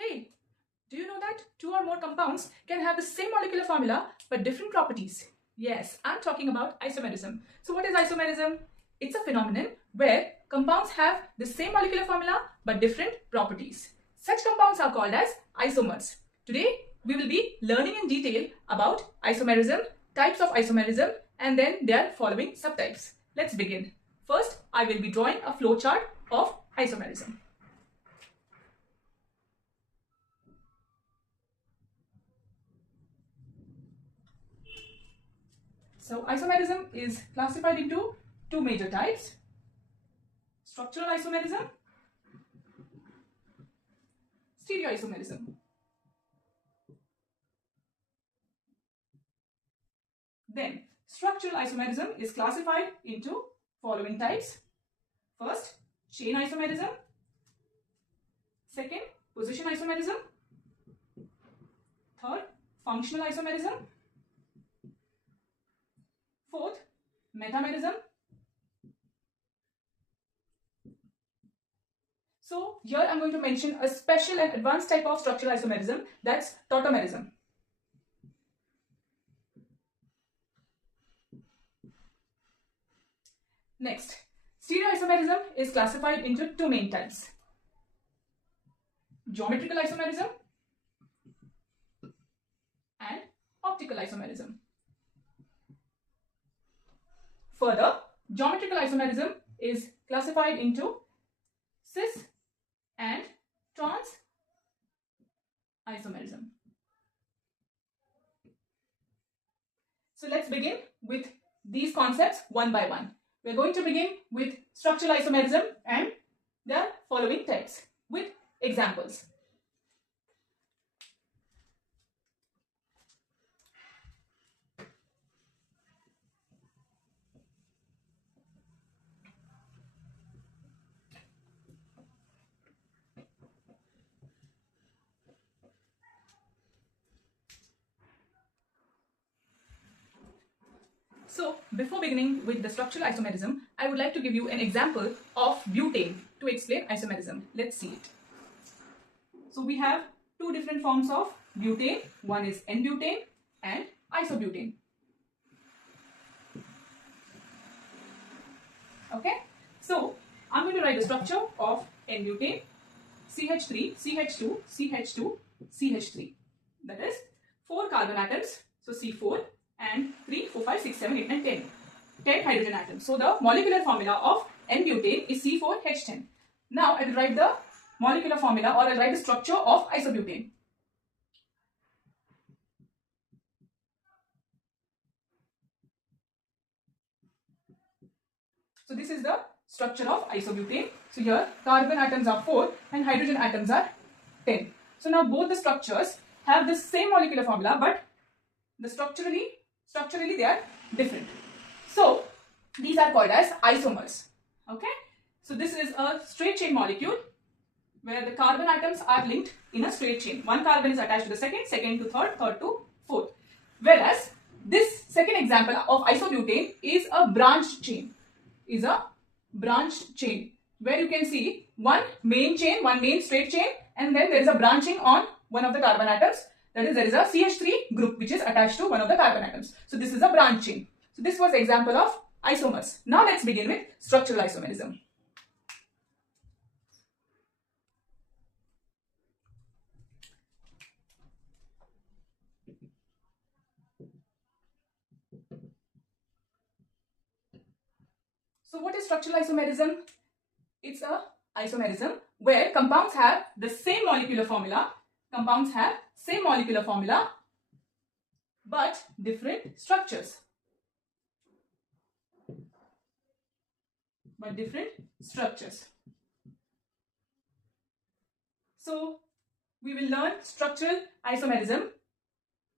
Hey, do you know that two or more compounds can have the same molecular formula but different properties? Yes, I'm talking about isomerism. So what is isomerism? It's a phenomenon where compounds have the same molecular formula but different properties. Such compounds are called as isomers. Today, we will be learning in detail about isomerism, types of isomerism, and then their following subtypes. Let's begin. First, I will be drawing a flowchart of isomerism. So isomerism is classified into two major types: structural isomerism, stereoisomerism. Then structural isomerism is classified into following types. First, chain isomerism. Second, position isomerism. Third, functional isomerism. Fourth, metamerism. So here I'm going to mention a special and advanced type of structural isomerism, that's tautomerism. Next, stereoisomerism is classified into two main types: geometrical isomerism and optical isomerism. Further, geometrical isomerism is classified into cis and trans isomerism. So let's begin with these concepts one by one. We're going to begin with structural isomerism and the following types with examples. So before beginning with the structural isomerism, I would like to give you an example of butane to explain isomerism. Let's see it. So we have two different forms of butane. One is N-butane and isobutane. Okay. So I'm going to write the structure of N-butane: CH3, CH2, CH2, CH3. That is 4 carbon atoms. So C4. And 3, 4, 5, 6, 7, 8 and 10. 10 hydrogen atoms. So the molecular formula of N-butane is C4H10. Now I will write the molecular formula, or I will write the structure of isobutane. So this is the structure of isobutane. So here carbon atoms are 4 and hydrogen atoms are 10. So now both the structures have the same molecular formula, but structurally they are different. So these are called as isomers. Okay. So this is a straight chain molecule where the carbon atoms are linked in a straight chain. One carbon is attached to the second, second to third, third to fourth. Whereas this second example of isobutane is a branched chain. Where you can see one main chain, one main straight chain, and then there is a branching on one of the carbon atoms. That is, there is a CH3 group which is attached to one of the carbon atoms. So this is a branch chain. So this was an example of isomers. Now let's begin with structural isomerism. So what is structural isomerism? It's a isomerism where compounds have the same molecular formula. But different structures. So we will learn structural isomerism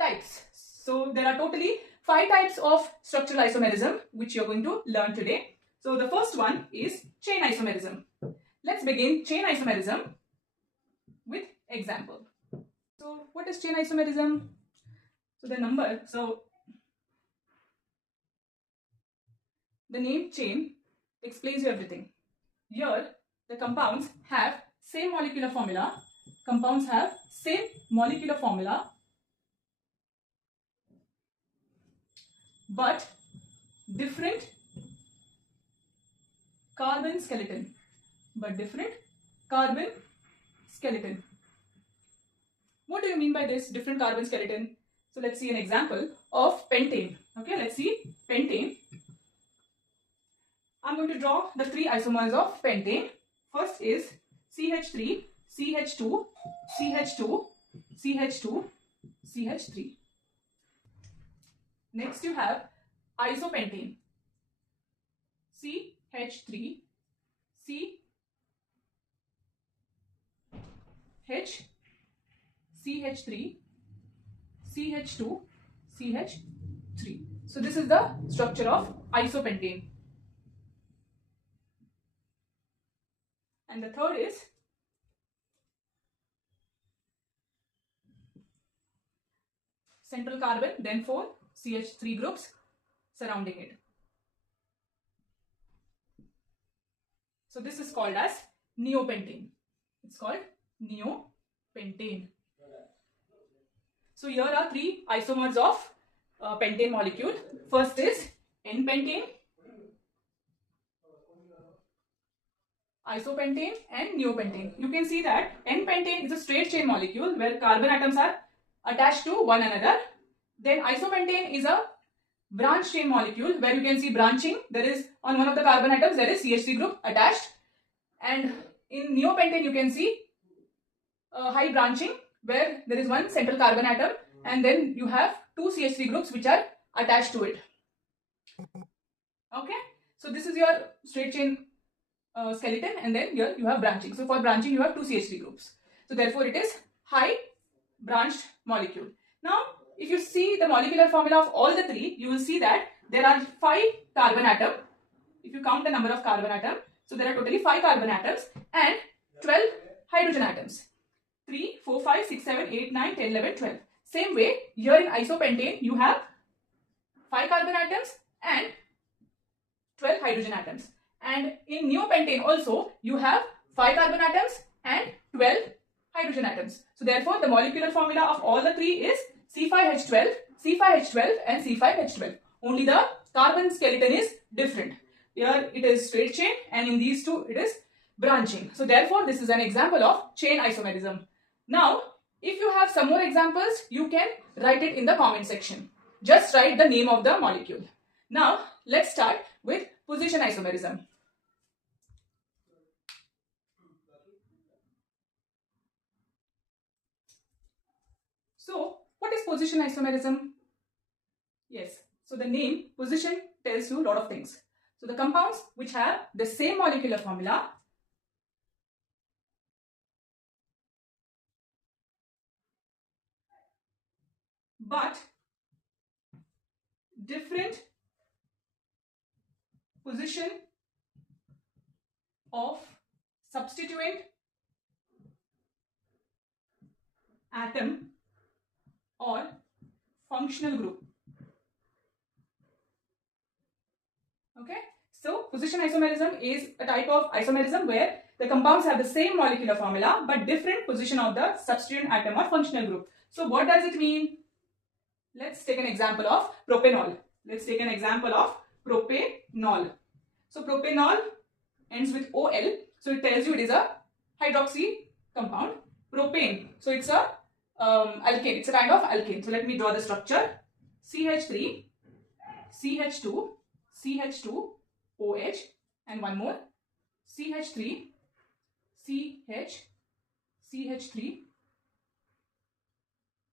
types. So there are totally 5 types of structural isomerism which you are going to learn today. So the first one is chain isomerism. Let's begin chain isomerism with example. So what is chain isomerism? So the name chain explains you everything. Here the compounds have same molecular formula compounds have same molecular formula but different carbon skeleton. What do you mean by this different carbon skeleton? So let's see an example of pentane. Okay, let's see pentane. I'm going to draw the three isomers of pentane. First is CH3, CH2, CH2, CH2, CH3. Next you have isopentane. CH3, CH3, CH2, CH3. So this is the structure of isopentane. And the third is central carbon, then 4 CH3 groups surrounding it. So this is called as neopentane. It's called neopentane. So here are three isomers of pentane molecule. First is N-pentane, isopentane and neopentane. You can see that N-pentane is a straight chain molecule where carbon atoms are attached to one another. Then isopentane is a branch chain molecule where you can see branching. There is on one of the carbon atoms there is CH3 group attached, and in neopentane you can see high branching where there is one central carbon atom and then you have two CH3 groups which are attached to it. Okay, so this is your straight chain skeleton, and then here you have branching. So for branching you have two CH3 groups. So therefore it is high branched molecule. Now if you see the molecular formula of all the three, you will see that there are 5 carbon atoms. If you count the number of carbon atoms, so there are totally 5 carbon atoms and 12 hydrogen atoms. 3, 4, 5, 6, 7, 8, 9, 10, 11, 12. Same way, here in isopentane, you have 5 carbon atoms and 12 hydrogen atoms. And in neopentane also, you have 5 carbon atoms and 12 hydrogen atoms. So therefore, the molecular formula of all the three is C5H12, C5H12 and C5H12. Only the carbon skeleton is different. Here it is straight chain and in these two it is branching. So therefore, this is an example of chain isomerism. Now, if you have some more examples, you can write it in the comment section. Just write the name of the molecule. Now, let's start with position isomerism. So, what is position isomerism? Yes, so the name position tells you a lot of things. So the compounds which have the same molecular formula but different position of substituent atom or functional group. Okay, so position isomerism is a type of isomerism where the compounds have the same molecular formula but different position of the substituent atom or functional group. So what does it mean? Let's take an example of propanol. So propanol ends with OL, so it tells you it is a hydroxy compound. Propane, so it's a alkane, it's a kind of alkane. So let me draw the structure. CH3, CH2, CH2, OH, and one more CH3, CH, CH3,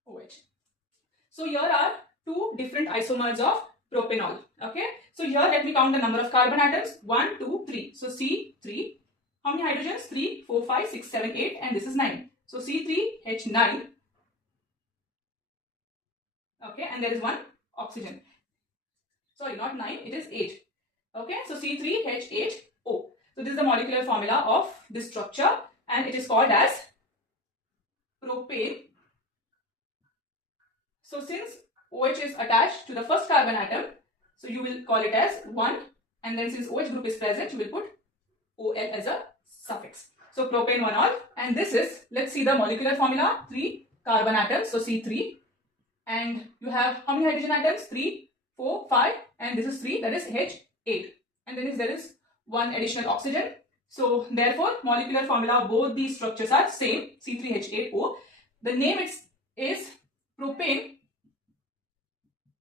OH. So here are two different isomers of propanol. Okay, so here let me count the number of carbon atoms. 1, 2, 3. So C3. How many hydrogens? 3, 4, 5, 6, 7, 8, and this is 9. So C3H9. Okay, and there is one oxygen. Sorry, not 9, it is 8. Okay, so C3H8O. So this is the molecular formula of this structure and it is called as propane. So since OH is attached to the first carbon atom, so you will call it as 1, and then since OH group is present, you will put OL as a suffix. So propane 1-ol, and this is, let's see the molecular formula, 3 carbon atoms, so C3, and you have how many hydrogen atoms? 3, 4, 5, and this is 3, that is H8, and then there is 1 additional oxygen. So therefore molecular formula of both these structures are same, C3H8O. The name is propane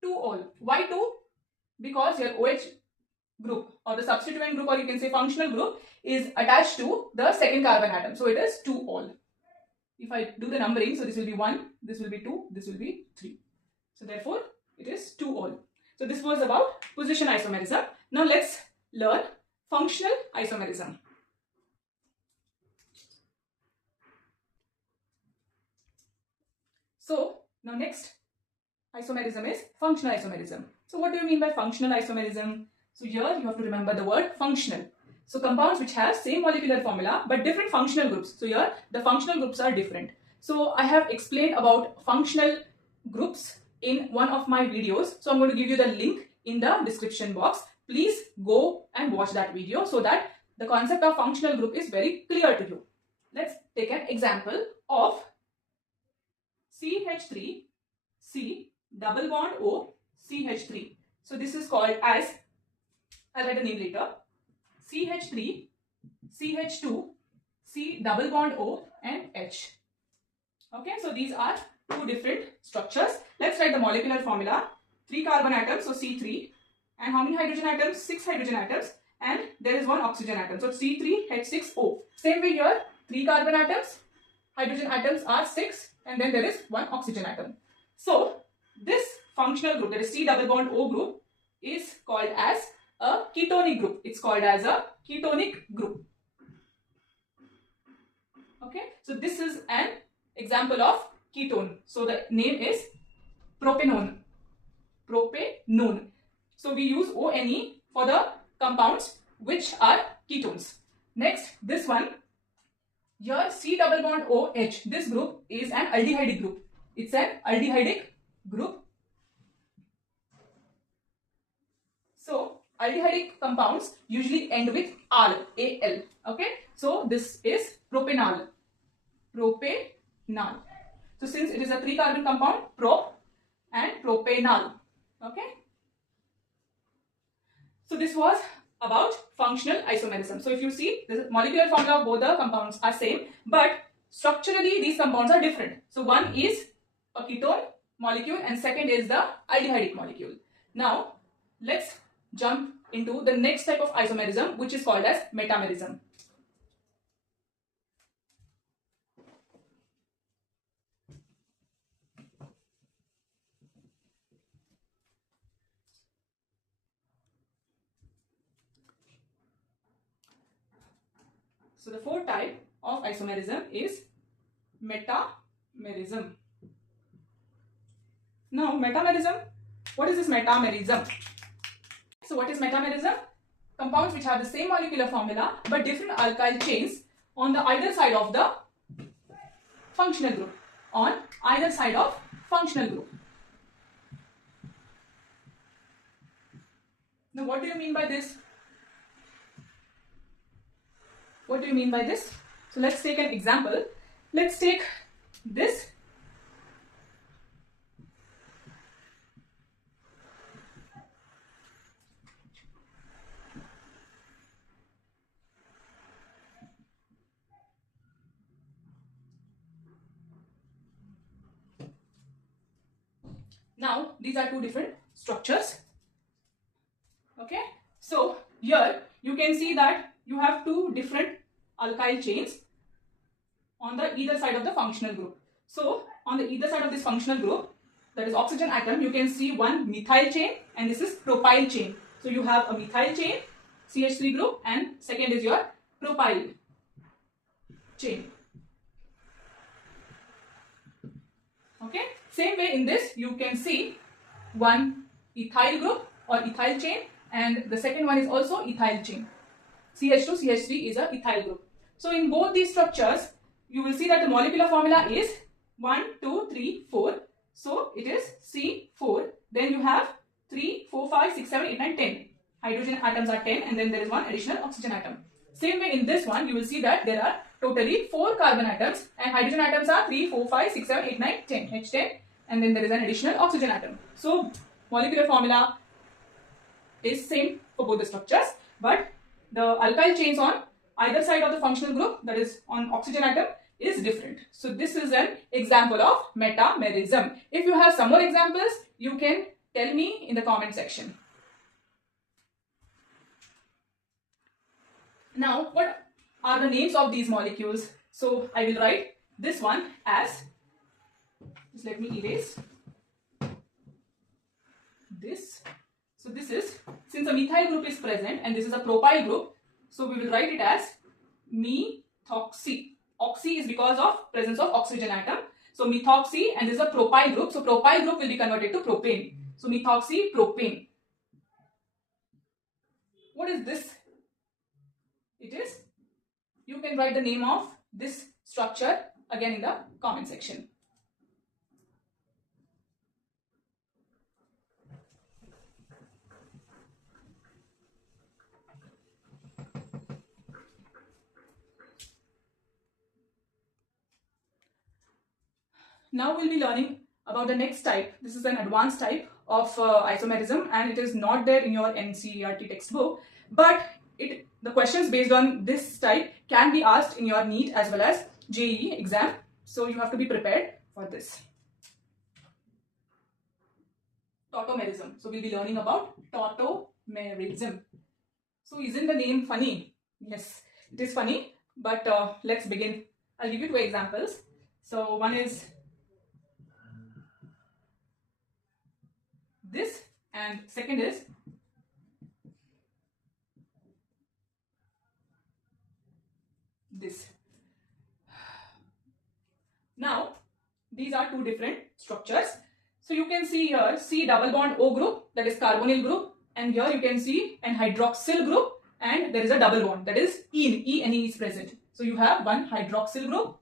2-ol. Why 2? Because your OH group or the substituent group, or you can say functional group, is attached to the second carbon atom. So it is 2-ol. If I do the numbering, so this will be 1, this will be 2, this will be 3. So therefore it is 2-ol. So this was about position isomerism. Now let's learn functional isomerism. So now next isomerism is functional isomerism. So what do you mean by functional isomerism? So here you have to remember the word functional. So compounds which have same molecular formula but different functional groups. So here the functional groups are different. So I have explained about functional groups in one of my videos. So I'm going to give you the link in the description box. Please go and watch that video so that the concept of functional group is very clear to you. Let's take an example of CH3, C, double bond O, CH3. So this is called as, I'll write the name later, CH3, CH2, C, double bond O, and H. Okay, so these are two different structures. Let's write the molecular formula. 3 carbon atoms, so C3, and how many hydrogen atoms? 6 hydrogen atoms, and there is 1 oxygen atom, so C3H6O. Same way here, 3 carbon atoms, hydrogen atoms are 6, and then there is 1 oxygen atom. So this functional group, that is C double bond O group, is called as a ketonic group. It's called as a ketonic group. Okay, so this is an example of ketone. So the name is propanone. Propanone. So we use ONE for the compounds which are ketones. Next, this one, here C double bond OH, this group is an aldehydic group. It's an aldehydic group. So aldehydic compounds usually end with al, Al. Okay, so this is propanal. Propanal. So since it is a 3 carbon compound, prop and propanal. Okay. So this was about functional isomerism. So if you see, the molecular formula of both the compounds are same, but structurally these compounds are different. So one is a ketone molecule and second is the aldehydic molecule. Now let's jump into the next type of isomerism, which is called as metamerism. So the fourth type of isomerism is metamerism. Now metamerism, what is this metamerism? So what is metamerism? Compounds which have the same molecular formula but different alkyl chains on the either side of the functional group. On either side of functional group. Now what do you mean by this? What do you mean by this? So let's take an example. Let's take this. Now these are two different structures. Okay, so here you can see that you have two different alkyl chains on the either side of the functional group. So on the either side of this functional group, that is oxygen atom, you can see one methyl chain and this is propyl chain. So you have a methyl chain, CH3 group, and second is your propyl chain. Okay, same way in this you can see one ethyl group or ethyl chain, and the second one is also ethyl chain. CH2, CH3 is a ethyl group. So in both these structures, you will see that the molecular formula is 1, 2, 3, 4. So it is C4. Then you have 3, 4, 5, 6, 7, 8, 9, 10. Hydrogen atoms are 10 and then there is one additional oxygen atom. Same way in this one, you will see that there are totally 4 carbon atoms, and hydrogen atoms are 3, 4, 5, 6, 7, 8, 9, 10, H10, and then there is an additional oxygen atom. So molecular formula is same for both the structures, but the alkyl chains on either side of the functional group, that is on oxygen atom, is different. So this is an example of metamerism. If you have some more examples, you can tell me in the comment section. Now, what are the names of these molecules? So I will write this one as, just let me erase this. So this is, since a methyl group is present and this is a propyl group, so we will write it as methoxy. Oxy is because of presence of oxygen atom. So methoxy, and this is a propyl group. So propyl group will be converted to propane. So methoxy propane. What is this? It is, you can write the name of this structure again in the comment section. Now we'll be learning about the next type. This is an advanced type of isomerism, and it is not there in your NCERT textbook, but the questions based on this type can be asked in your NEET as well as JEE exam. So you have to be prepared for this. Tautomerism. So we'll be learning about Tautomerism. So isn't the name funny? Yes, it is funny, but let's begin. I'll give you 2 examples. So one is this, and second is this. Now, these are 2 different structures. So you can see here C double bond O group, that is carbonyl group, and here you can see an hydroxyl group, and there is a double bond, that is ene is present. So you have one hydroxyl group,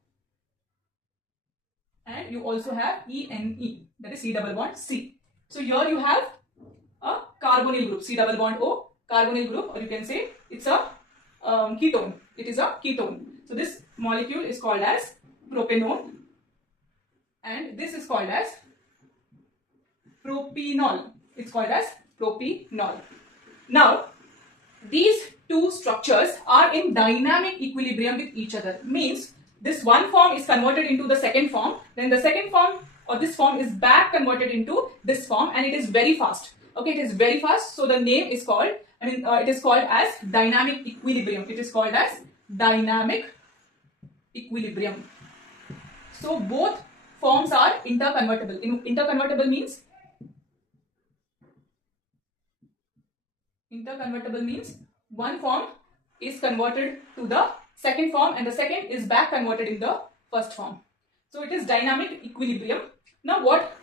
and you also have ene, that is C double bond C. So here you have a carbonyl group, C double bond O, carbonyl group, or you can say it's a ketone. It is a ketone. So this molecule is called as propanone, and this is called as propanol. It's called as propanol. Now, these 2 structures are in dynamic equilibrium with each other. Means this one form is converted into the second form, then the second form or this form is back converted into this form, and it is very fast. Okay, it is very fast. So the name is called, it is called as dynamic equilibrium. It is called as dynamic equilibrium. So both forms are interconvertible. Interconvertible means one form is converted to the second form and the second is back converted in the first form. So it is dynamic equilibrium. Now what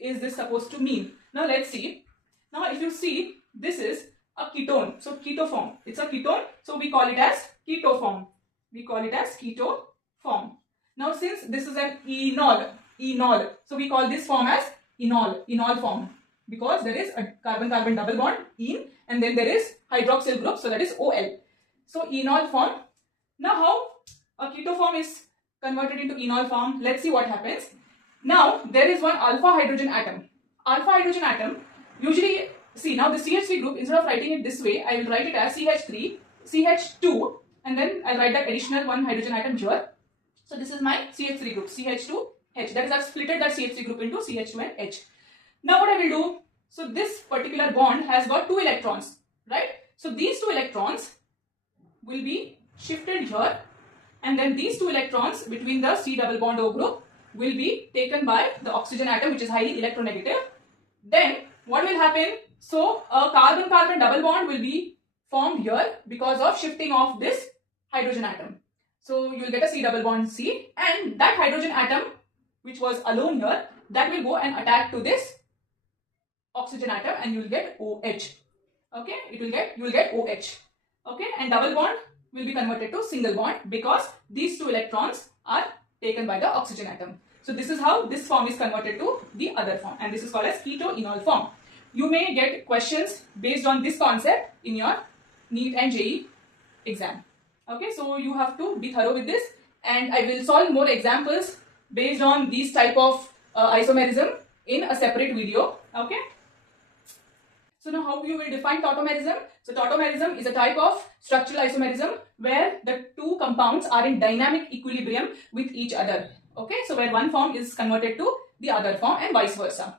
is this supposed to mean? Now let's see. Now if you see, this is a ketone. So keto form. It's a ketone. So we call it as keto form. We call it as keto form. Now since this is an enol. So we call this form as enol form, because there is a carbon-carbon double bond, ene, and then there is hydroxyl group, so that is OL. So enol form. Now how a keto form is converted into enol form? Let's see what happens. Now there is one alpha hydrogen atom. Alpha hydrogen atom, usually, see now the CH3 group, instead of writing it this way, I will write it as CH3, CH2, and then I'll write that additional one hydrogen atom here. So this is my CH3 group, CH2H. That is, I've splitted that CH3 group into CH2 and H. Now what I will do, so this particular bond has got 2 electrons, right? So these 2 electrons will be shifted here, and then these 2 electrons between the C double bond O group will be taken by the oxygen atom, which is highly electronegative. Then what will happen? So a carbon-carbon double bond will be formed here because of shifting of this hydrogen atom. So you will get a C double bond C, and that hydrogen atom which was alone here, that will go and attack to this oxygen atom, and you will get OH. Okay, you will get OH. Okay, and double bond will be converted to single bond because these 2 electrons are taken by the oxygen atom. So this is how this form is converted to the other form, and this is called as keto-enol form. You may get questions based on this concept in your NEET and JEE exam. Okay, so you have to be thorough with this, and I will solve more examples based on these type of isomerism in a separate video. Okay. So now how you will define tautomerism? So tautomerism is a type of structural isomerism where the two compounds are in dynamic equilibrium with each other. Okay, so where one form is converted to the other form and vice versa.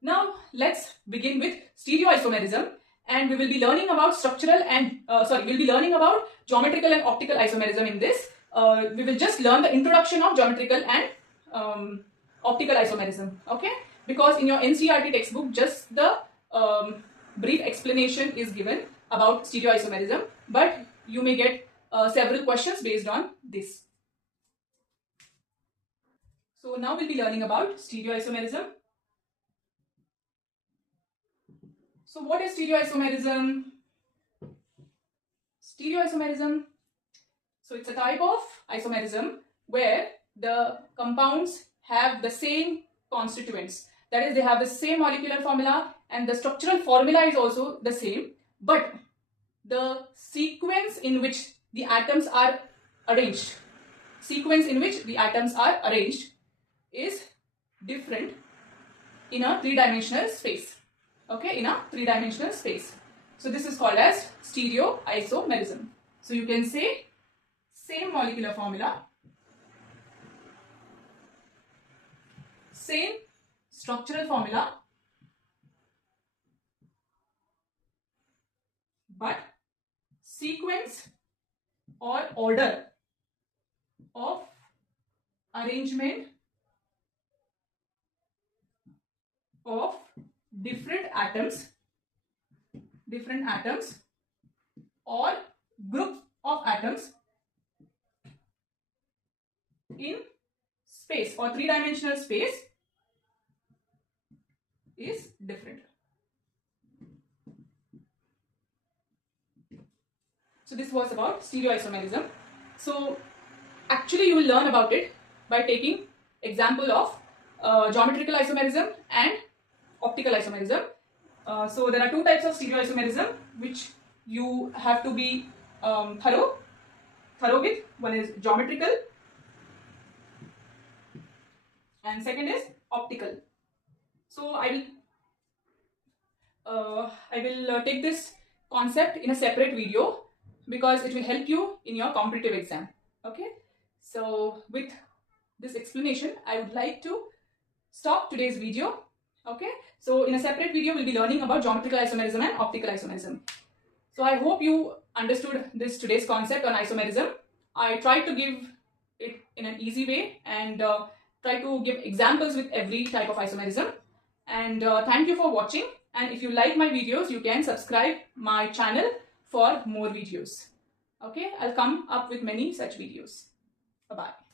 Now let's begin with stereoisomerism, and we will be learning about structural and we'll be learning about geometrical and optical isomerism in this. We will just learn the introduction of geometrical and optical isomerism. Okay, because in your NCERT textbook just the brief explanation is given about stereoisomerism, but you may get several questions based on this. So now we'll be learning about stereoisomerism. So what is stereoisomerism? Stereoisomerism, so it's a type of isomerism where the compounds have the same constituents. That is, they have the same molecular formula and the structural formula is also the same, but the sequence in which the atoms are arranged, is different in a three-dimensional space. Okay, in a three-dimensional space. So this is called as stereoisomerism. So you can say same molecular formula, same structural formula, but sequence or order of arrangement of different atoms or group of atoms in space or three-dimensional space is different. So this was about stereoisomerism. So actually you will learn about it by taking example of geometrical isomerism and optical isomerism. So there are two types of stereoisomerism which you have to be thorough with. One is geometrical and second is optical. So I will take this concept in a separate video because it will help you in your competitive exam. Okay, so with this explanation I would like to stop today's video. Okay, so in a separate video we'll be learning about geometrical isomerism and optical isomerism. So I hope you understood today's concept on isomerism. I tried to give it in an easy way and try to give examples with every type of isomerism. And thank you for watching, and if you like my videos you can subscribe my channel for more videos. Okay, I'll come up with many such videos. Bye bye.